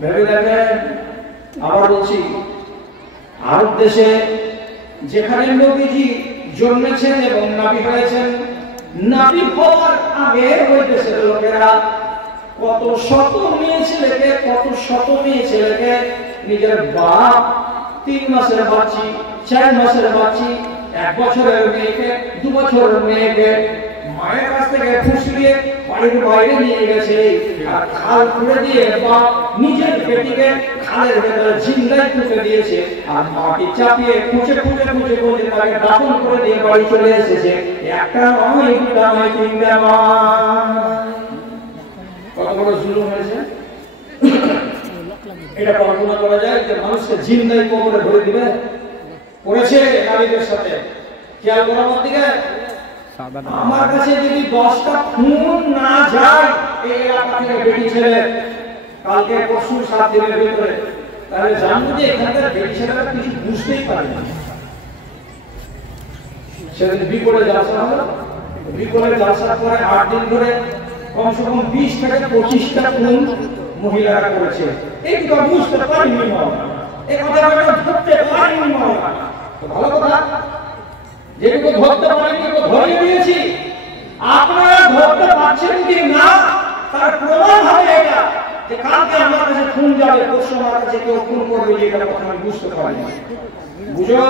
ভেবে দেখেন, আবার বলছি, আরব দেশে যেখানে নবীজি জন্মেছেন এবং নবী হয়েছেন, নবী হওয়ার আগে ওই দেশের লোকেরা কত শত মেয়ে ছেলেকে নিজের বাপ 3 মাসের বাচ্চি, 4 মাসের বাচ্চি, 1 বছরের মেয়েকে, 2 বছরের মেয়েকে মায়ের কাছ থেকে ফুসলিয়ে বাড়ির বাইরে নিয়ে গেছে আর খাল খুঁড়ে দিয়ে বাপ নিজের বেটিকে খালের ভেতরে জিন্দাই পুঁতে দিয়েছে আর মাটি চাপিয়ে খুঁজে তাকে দাফন করে দিয়ে বাড়ি চলে এসেছে। একটা নয়, দুটা নয়, 3টা নয়। কত বড় জুলুম হয়েছে! এটা কল্পনা করা যায় যে মানুষকে জিন্দাই কবরে ভরে দিবে? করেছে নারীদের সাথে। খেয়াল করার দিকে আমার কাছে যদি 10টা খুন না যায় এই এলাকা থেকে বেটি ছেলে কালকে পরশু 7 দিনের ভিতরে, তাহলে জানবো যে এখানকার বেটি ছেলেরা কিছু বুঝতেই পারে না। সেদিন বিকলে জালসা হলো, বিকলে জালসা করে 8 দিন ধরে কমসে কম 20 থেকে 25টা খুন মহিলারা করেছে। এইটা বুঝতে পারিনি মাওলানা, এই কথাটা ধরতে পারিনি মাওলানা। তো ভালো কথা, যেটুকু ধরতে পারিনি তো ধরে দিয়েছি। আপনারা ধরতে পারছেন কি না তার প্রমাণ হবে এটা যে কালকে আমার কাছে খুন যাবে, পরশু আমার কাছে কেউ খুন করবে, এটা কথা আমি বুঝতে পারিনি। বুঝো,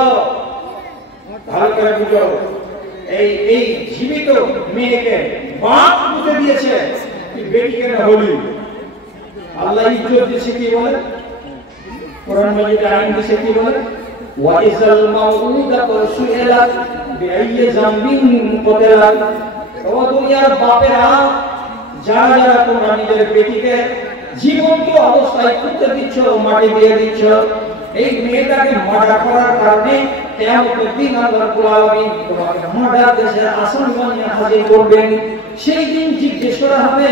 ভালো করে বুঝো। এই জীবিত মেয়েকে বাপ বুঝে দিয়েছে, তুই বেটিকে না হলি। আল্লাহ ইজ্জত দিয়েছে কি বলে? কোরআন মাজিদে আইন দিয়েছে কি বলে? ওয়াইজাল মাউউদাতু সুইলাত বিআইয়ি যামবিন কুতিলাত। ও দুনিয়ার বাপেরা, যারা যারা তোমরা নিজের বেটিকে জীবন্ত অবস্থায় পুঁতে দিচ্ছ, মাটি দিয়ে দিচ্ছ, এই মেয়েটাকে মার্ডার করার কারণে কিয়ামতের দিন আল্লাহ রাব্বুল আলামিন তোমাকে মার্ডার দেশের আসন বানিয়ে হাজির করবেন। সেই দিন জিজ্ঞেস করা হবে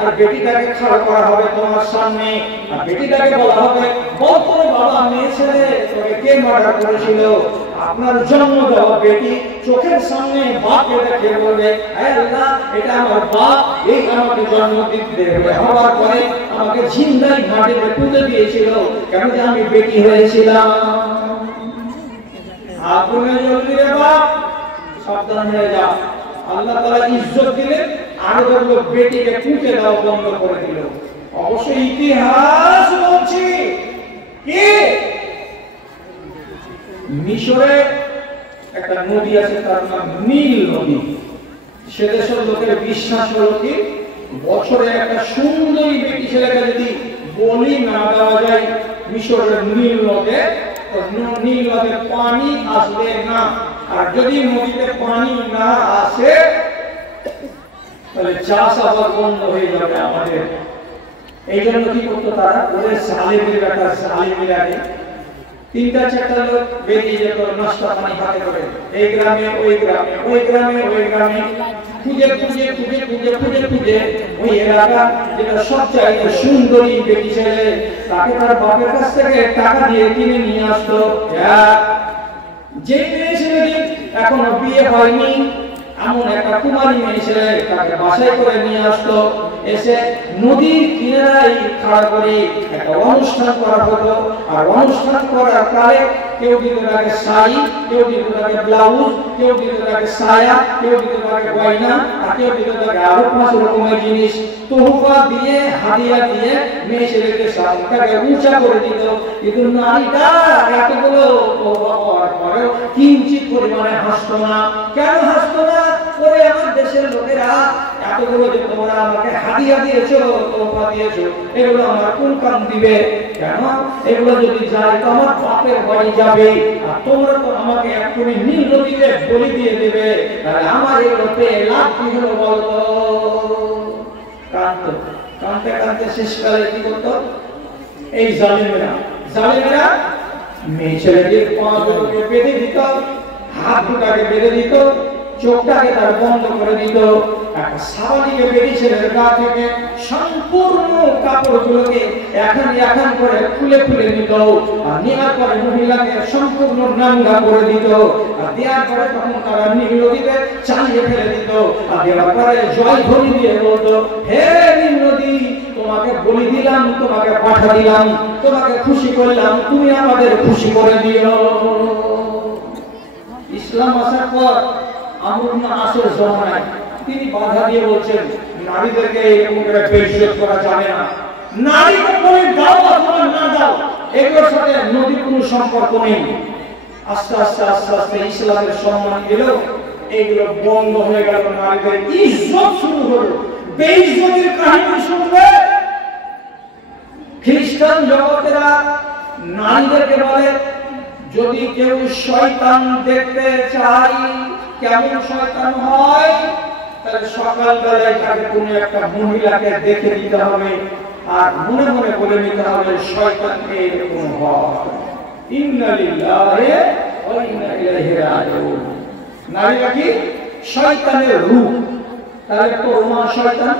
আর বেটিটাকে খাড়া করা হবে তোমার সামনে, আর বেটিটাকে বলা হবে, বল তোর বাবা মেয়ে ছেলে তোকে কে মার্ডার করেছিল? আপনার জন্ম দেওয়া বেটি চোখের সামনে বাপকে দেখে বলবে, হে আল্লাহ, এটা আমার বাপ, এই আমাকে জন্ম দিতে হওয়ার পরে আমাকে জিন্দাই মাটিতে পুঁতে দিয়েছিল, কেন যে আমি বেটি হয়েছিলাম। আপনি জলদি রে বাপ, সাবধান হয়ে যা। আল্লাহ তাআলা ইজ্জত দিলে আর বলল বেটিকে পুঁতে দাও বন্ধ করে দিল। অবশ্যই ইতিহাস বলছি কি মিশরে একটা নদী আছে, তার নাম নীল নদী। সে দেশের লোকের বিশ্বাস হলো কি বছরে একটা সুন্দরী বেটি ছেলেকে যদি বলি না দেওয়া যায় মিশরের নীল নদে, নীল নদে পানি আসবে না। আর যদি নদীতে পানি না আসে তাহলে চাষাবাদ বন্ধ হয়ে যাবে আমাদের। এই জন্য কি করতো তারা? ওরে সালেমের ব্যাপার, সালেমের আগে 3-4টা লোক বেরিয়ে যেত নাস্তা পানি হাতে করে, এই গ্রামে ওই গ্রামে, ওই গ্রামে ওই গ্রামে, খুঁজে ওই এলাকা যেটা সবচাইতে সুন্দরী বেটি ছেলে তাকে তার বাপের কাছ থেকে টাকা দিয়ে কিনে নিয়ে আসতো। যে মেয়ে ছেলেটি এখনো বিয়ে হয়নি এমন একটা কুমারী মেয়ে ছেলে তাকে বাসায় করে নিয়ে আসতো, এসে নদীর কিনারায় খাড়া করে একটা অনুষ্ঠান করা হতো। আর অনুষ্ঠান করার কালে কেউ দিত তাকে শাড়ি, কেউ দিত তাকে ব্লাউজ, কেউ দিত তাকে সায়া, কেউ দিত তাকে গয়না, আর কেউ দিত তাকে আরো 5 রকমের জিনিস তোহফা দিয়ে, হাদিয়া দিয়ে মেয়ে ছেলেকে সামনে উঁচা করে দিত। কিন্তু নারীটা এতগুলো তোহফা পাওয়ার পরেও কিঞ্চিত পরিমাণে হাসতো না। কেন হাসতো না? ওরে আমার দেশের লোকেরা এতগুলো যে তোমরা আমাকে হাদিয়া দিয়েছো, তোহফা দিয়েছো, এগুলো আমার কোন কাম দিবে? কেন? এগুলো যদি যায় তো আমার বাপের বাড়ি যাবে, আর তোমরা তো আমাকে এখনই নীল নদীতে বলি দিয়ে দেবে, তাহলে আমার এগুলো পেয়ে লাভ কি হলো বলতো? কাঁদতে কাঁদতে শেষকালে কি করতো এই জালিমেরা মেয়ে ছেলেটির পা দুটোকে বেঁধে দিত, হাত দুটাকে বেঁধে দিত, চোখটাকে তার বন্ধ করে দিত। একটা সাবালিকে বেটি ছেলের গা থেকে সম্পূর্ণ কাপড়গুলোকে এখন করে খুলে খুলে নিত, আর নেওয়ার পরে মহিলাকে সম্পূর্ণ নাঙ্গা করে দিত, আর দেওয়ার পরে তখন তারা নীল নদীতে চালিয়ে ফেলে দিত। আর দেওয়ার পরে জয় ধ্বনি দিয়ে বলতো, হে নীল নদী, তোমাকে বলি দিলাম, তোমাকে পাঠা দিলাম, তোমাকে খুশি করলাম, তুমি আমাদের খুশি করে দিও। ইসলাম আসার পর আমর ইবনে আসের জমানায় তিনি বাধা দিয়ে বলছেন, নারীদেরকে এরকম করে বেইজ্জত করা যাবে না, নারীকে বলে দাও অথবা না দাও, এগুলোর সাথে নদীর কোনো সম্পর্ক নেই। আস্তে আস্তে আস্তে আস্তে ইসলামের সম্মান দিল, এগুলো বন্ধ হয়ে গেল, নারীদের ইজ্জত শুরু হলো। বেইজ্জতির কাহিনী শুনবে খ্রিস্টান জগতেরা নারীদেরকে বলে, যদি কেউ শয়তান দেখতে চায়, কেমন শয়তান হয়, তাহলে সকালবেলায় তাকে কোনো একটা মহিলাকে দেখে দিতে হবে, আর মনে মনে বলে নিতে হবে শয়তানকে এরকম হয়। ইন্না লিল্লাহি ওয়া ইন্না ইলাইহি রাজিউন। নারীরা কি শয়তানের রূপ। তাহলে তোর মা শয়তান,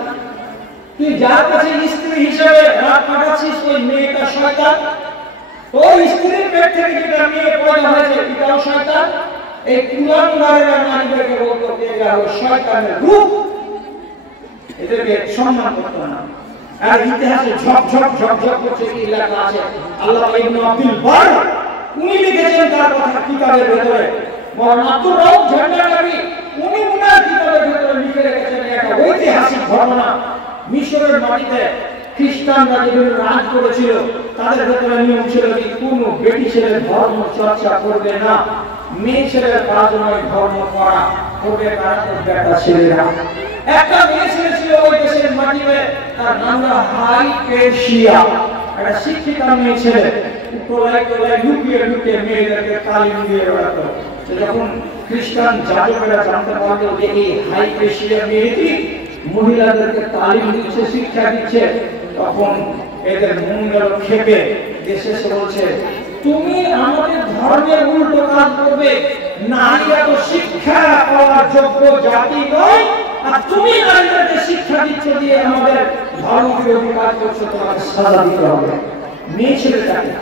তুই যার কাছে স্ত্রী হিসেবে রাত কাটাচ্ছিস, ওই মেয়েটা শয়তান। ওই স্ত্রীর পেট থেকে যেটা মেয়ে পয়দা হয়েছে, এটাও শয়তান। এই কুরআন নারীরা নারীদেরকে বলতো এরা হলো শয়তানের রূপ, এদেরকে সম্মান করতো না। আর ইতিহাসে ঝকঝক ঝকঝক করছে কি লেখা আছে, আল্লাহ ইবনে আব্দুল বার উনি লিখেছেন তার কথা কিতাবের ভিতরে, মাওলানা আব্দুর রউফ ঝান্ডারী উনি উনার কিতাবের ভিতরে লিখে রেখেছেন একটা ঐতিহাসিক ঘটনা। মিশরের মাটিতে খ্রিস্টানরা যেগুলো রাজ করেছিল, তাদের ভেতরে নিয়ম ছিল যে কোনো বেটি ছেলের ধর্ম চর্চা করবে না, মেয়ে ছেলের কাজ নয় ধর্ম করা, করবে কারা বেটা ছেলেরা। একটা মেয়ে ছেলে ছিল ওই দেশের মাটিতে, তার নাম হলো হাইপেশিয়া, একটা শিক্ষিতা মেয়ে ছেলে, টোলায় টোলায় লুকিয়ে লুকিয়ে মেয়েদেরকে তালিম দিয়ে বেড়াতো। যখন খ্রিস্টান যাজকেরা জানতে পারলো যে এই হাইপেশিয়া মেয়েটি মহিলাদেরকে তালিম দিচ্ছে, শিক্ষা দিচ্ছে, তখন এদের মন গেল খেপে, দেশে এসে বলছে, তুমি আমাদের ধর্মের উল্টো কাজ করবে, নারীরা তো শিক্ষা পাওয়ার যোগ্য জাতি নয়, আর তুমি নারীদেরকে শিক্ষা দিচ্ছ দিয়ে আমাদের ধর্ম বিরোধী কাজ করছো, তোমাকে সাজা দিতে হবে। মেয়ে ছেলেটাকে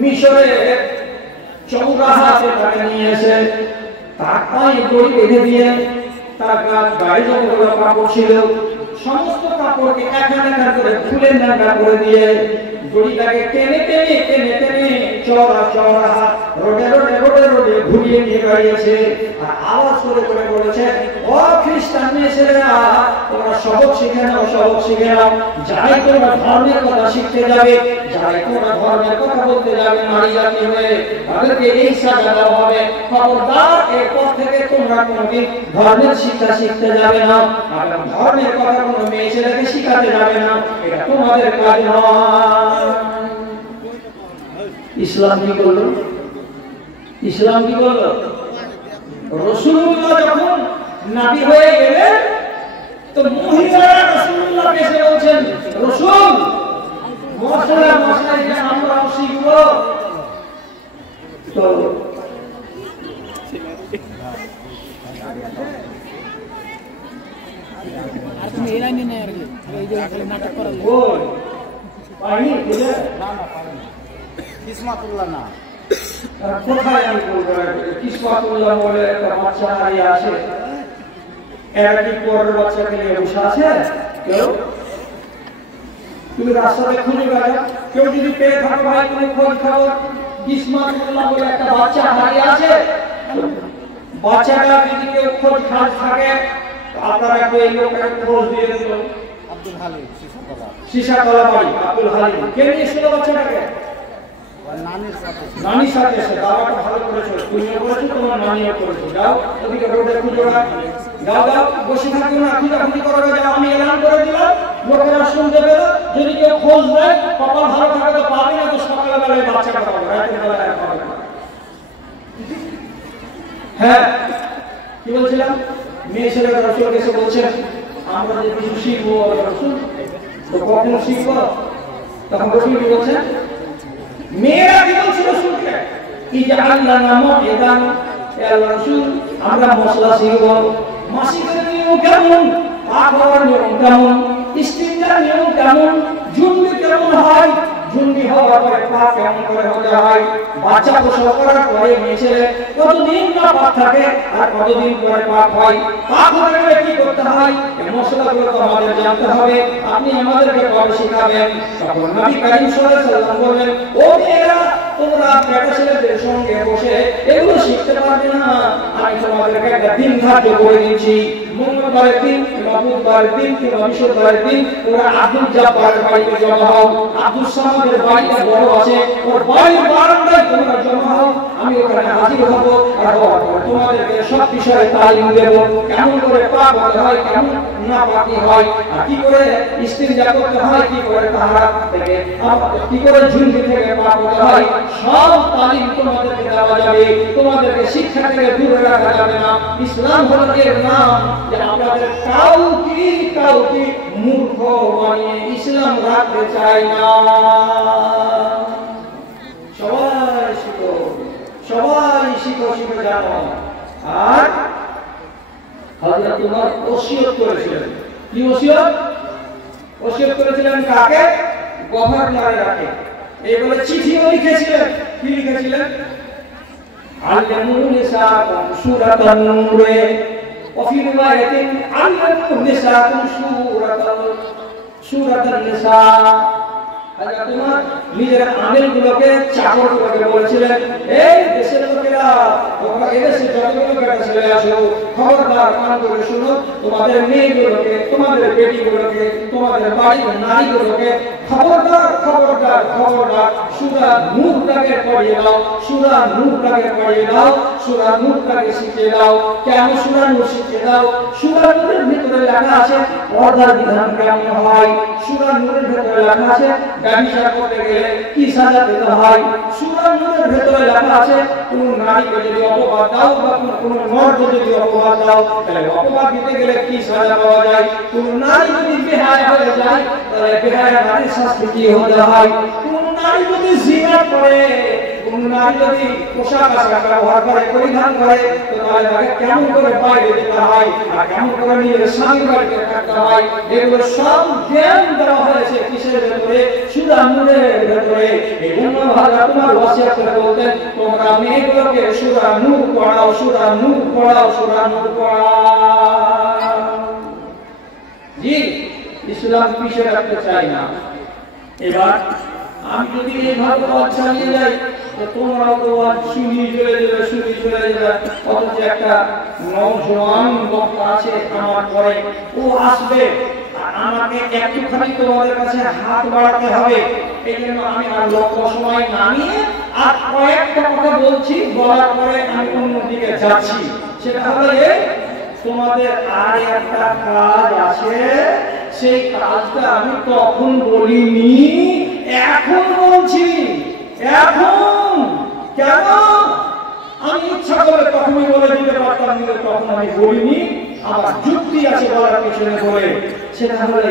মিশরে চৌরাহাতে তাকে নিয়ে এসে তার পায়ে দড়ি বেঁধে দিয়ে, তার গায়ে যতগুলো কাপড় ছিল সমস্ত কাপড়কে এক করে খুলে নাঙ্গা করে দিয়ে, দড়িটাকে টেনে টেনে টেনে টেনে চৌরাহা রোডে ঘুরিয়ে নিয়ে বেরিয়েছে। আর আওয়াজ করে করে বলেছে, ও খ্রিস্টান মেয়ে ছেলেরা, তোমরা সবক শিখে নাও, যাই তোমরা ধর্মের কথা শিখতে যাবে, যাই তোমরা ধর্মের কথা বলতে যাবে নারী জাতি হয়ে, তাদেরকে এই সাজা দেওয়া হবে। খবরদার, এরপর থেকে তোমরা কোনোদিন ধর্মের শিক্ষা শিখতে যাবে না, আর ধর্মের কথা কোনো মেয়ে ছেলেকে শিখাতে যাবে না, এটা তোমাদের কাজ নয়। ইসলাম কি করলো? রাসূলুল্লাহ যখন নবী হয়ে গেলেন, তো মহিলারা রাসূলুল্লাহকে এসে বলছেন, রাসূল মশলা আমরা শিখব। তো আর তুমি এরানি না আর কি এই যে নাটক করা বল পানি বুঝে না পারেন কিসমতুল্লাহ না কোথায় আমি বলবো, কিসমতুল্লাহ বলে একটা বাচ্চা হারিয়ে আসে, এরা কি পরের বাচ্চাকে নিয়ে বসে আছে? কেউ তুমি রাস্তাতে খুঁজে বেড়াও, কেউ যদি পেয়ে থাকো ভাই তুমি খোঁজ খাও, কিসমতুল্লাহ বলে একটা বাচ্চা হারিয়ে আছে, বাচ্চাটা যদি কেউ খোঁজ খাস থাকে, আপনারা একটু এই লোকের খোঁজ দিয়ে দিল। আব্দুল হালিম শিশাতলা বাড়ি, আব্দুল হালিম কে নিয়েছিল বাচ্চাটাকে? নানির সাথে এসে দাওয়াটা ভালো করেছো, তুমিও করেছো, তোমার নানিও করেছো। যাও ওদিকে রোডে খুঁজো না, যাও বসে থাকো না, খুঁজাখুঁজি করো, যাও আমি এলান করে দিলাম, লোকেরা শুনতে পেলো, যদি কেউ খোঁজ দেয়, কপাল ভালো থাকে তো পাবে, না তো সকালবেলায় বাচ্চাটা পাবে, রাতের বেলায় পাবে না। হ্যাঁ, কি বলছিলাম? মেয়ে ছেলেরা রাসূলকে এসে বলছেন, আমরা যে কিছু শিখবো রাসূল, তো কখন শিখবো? তখন রাসূল কি বলছেন? মেয়েরা কি বলছিল রাসূলকে, ইজআল লানা মাওইদান, আল্লাহ রাসূল আমরা মশলা শিখব, মাসিকের নিয়ম কেমন, পাক হওয়ার নিয়ম কেমন, ইস্তিনজার নিয়ম কেমন, জুনবি কেমন হয়, জুনবি হওয়ার পরে পাক কেমন করে হতে হয়, বাচ্চা প্রসব করার পরে মেয়ে ছেলে কতদিন না পাক থাকে আর কতদিন পরে পাক হয়, পাক হয়ে গেলে কি করতে হয়, এই মশলাগুলো তো আমাদের জানতে হবে। আপনি আমাদেরকে কবে শিখাবেন? তখন নবী করিম সাল্লাল্লাহু আলাইহি ওয়াসাল্লাম বলেন, ও মেয়েরা তোমরা বেটা ছেলেদের সঙ্গে বসে এগুলো শিখতে পারবে না, আমি তোমাদেরকে একটা দিন ধার্য করে দিচ্ছি। মঙ্গলবারের দিন কিংবা বুধবারের দিন কিংবা বৃহস্পতিবারের দিন তোমরা আব্দুল জব্বারের বাড়িতে জমা হও, আব্দুল সামাদের বাড়িতে বড় আছে ওর বাড়ির বারান্দায় তোমরা জমা হও, আমি ওখানে হাজির হব। আর তোমাদেরকে সব বিষয়ে তালিম দেব, কেমন করে পাক হতে হয়, কেমন না পাকি হয়, আর কি করে ইস্তিনজা করতে হয়, কি করে তাহারাত থেকে, কি করে জুনবি থেকে পাক হতে হয়, সব তালিম তোমাদেরকে দেওয়া যাবে। তোমাদেরকে শিক্ষা থেকে দূরে রাখা যাবে না। ইসলাম হলো এর নাম যে আপনাদের কাউকে মূর্খ বানিয়ে ইসলাম রাখতে চায় না। সবাই শিখো, সবাই শিখো, শিখে জানো। আর হযরত উমর ওসিয়ত করেছিলেন, কি ওসিয়ত? ওসিয়ত করেছিলেন কাকে? গভর্নরকে। এই বলে চিঠিও লিখেছিলেন। কি লিখেছিলেন? আল্লামু নিসাকুম সূরাতান নূর ওয়া ফি রিওয়ায়াতিন আল্লামু নিসাকুম সূরাতান নিসা। হযরত উমর নিজের আমেলগুলোকে চাকর করে বলেছিলেন, এই দেশের লোকেরা, তোমরা এদেশে যতগুলো বেটা ছেলে আসো, খবরদার কান করে শুনো, তোমাদের মেয়েগুলোকে, তোমাদের বেটিগুলোকে, তোমাদের বাড়ির নারীগুলোকে খবরদার খবরদার খবরদার সূরা নূরটাকে পড়িয়ে দাও, সূরা নূরটাকে পড়িয়ে দাও, সূরা নূরটাকে শিখিয়ে দাও। কেন সূরা নূর শিখিয়ে দাও? সূরা নূরের ভিতরে লেখা আছে পর্দার বিধান কেমন হয়, সূরা নূরের ভিতরে লেখা আছে ব্যভিচার করতে গেলে কি সাজা দিতে হয়, সূরা নূরের ভিতরে লেখা আছে কোন নারীকে যদি অপবাদ দাও বা কোন নরকে যদি অপবাদ দাও তাহলে অপবাদ দিতে গেলে কি সাজা পাওয়া যায়, কোন নারী যদি বেহায়া হয়ে যায় তাহলে বেহায়া নারীর শাস্তি কি হতে হয়, কোন নারী যদি জিনা করে, কোন নারী যদি পোশাক আশাক ব্যবহার করে, পরিধান করে, তো তাহলে তাকে কেমন করে বাইরে যেতে হয় আর কেমন করে নিজের স্বামীর বাড়িতে থাকতে হয়, এগুলো সব জ্ঞান দেওয়া হয়েছে কিসের ভেতরে? সূরা নূরের ভেতরে। এই জন্য হযরত উমর ওসিয়ত করে বলতেন, তোমরা মেয়েগুলোকে সূরা নূর পড়াও, সূরা নূর পড়াও, সূরা নূর পড়াও। জি, ইসলাম পিছিয়ে রাখতে চাই না। এবার আমি যদি এইভাবে পথ চালিয়ে যাই তো তোমরাও তো শুনি চলে যাবে, অথচ একটা নওজোয়ান বক্তা আছে আমার পরে, ও আসবে, আমাকে একটুখানি তোমাদের কাছে হাত বাড়াতে হবে। এই জন্য আমি আর লক্ষ্য সময় নামিয়ে আর কয়েকটা কথা বলছি, বলার পরে আমি অন্যদিকে যাচ্ছি। সেটা হলো তোমাদের আর একটা কাজ আছে, সেই কাজটা আমি তখন বলিনি, এখন বলছি। এখন কেন? আমি ইচ্ছা করে তখনই বলে দিতে পারতাম, কিন্তু তখন আমি বলিনি, আমার যুক্তি আছে বলার পিছনে বলে। সেটা হলো